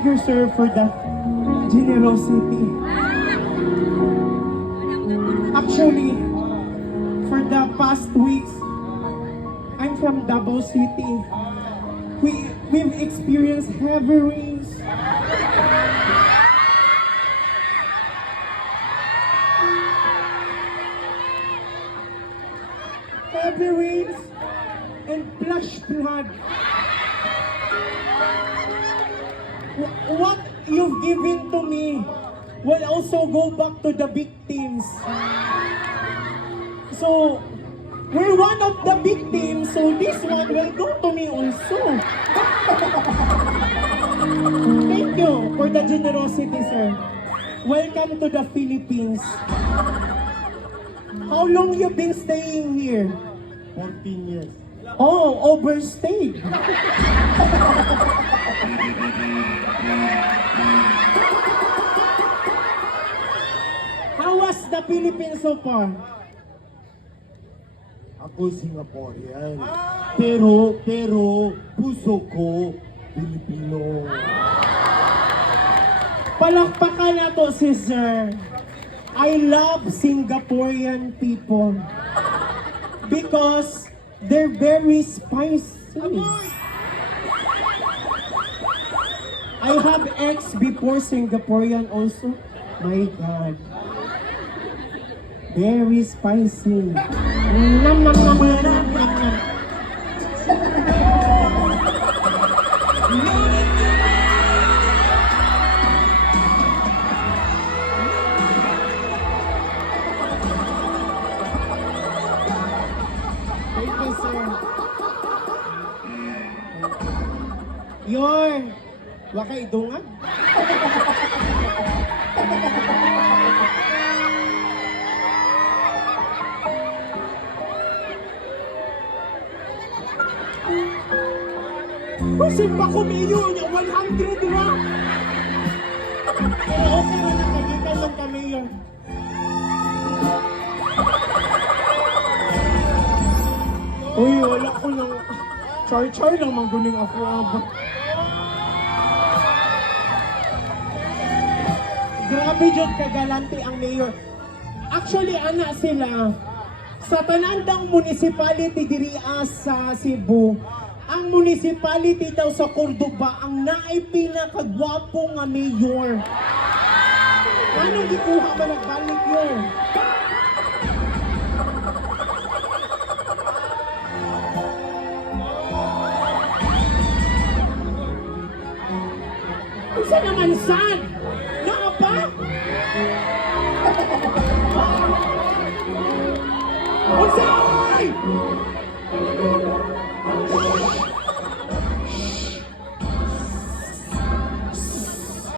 thank you, sir, for the generosity. Actually, for the past weeks, I'm from Davao City. We've experienced heavy rains. Heavy rains and flash flood. What you've given to me will also go back to the victims. So, we're one of the victims, so this one will go to me also. Thank you for the generosity, sir. Welcome to the Philippines. How long you been staying here? 14 years. Oh, overstayed. How was the Philippines so far? Ako Singaporean. Pero, puso ko, Pilipino. Palakpakan na to si Sir. I love Singaporean people because they're very spicy. I have ex before Singaporean also. My God. Very spicy. Nom nom nom nom nom nom. Thank you, sir. Yon. Waka idungan. Kasi pa kumiyo niya, 100 na. Pero okay na nakagitan lang kami yun. Uy, wala ko lang. Char-char lang maguling ako. Grabe dyan kagalante ang mayor. Actually, ana sila. Sa tanandang municipality diri sa Cebu, ang municipality daw sa Cordoba ang naay pinakagwapo nga mayor. Anong gikuha ba nagbalik yun? Isa naman sad! Naa pa? Unsay!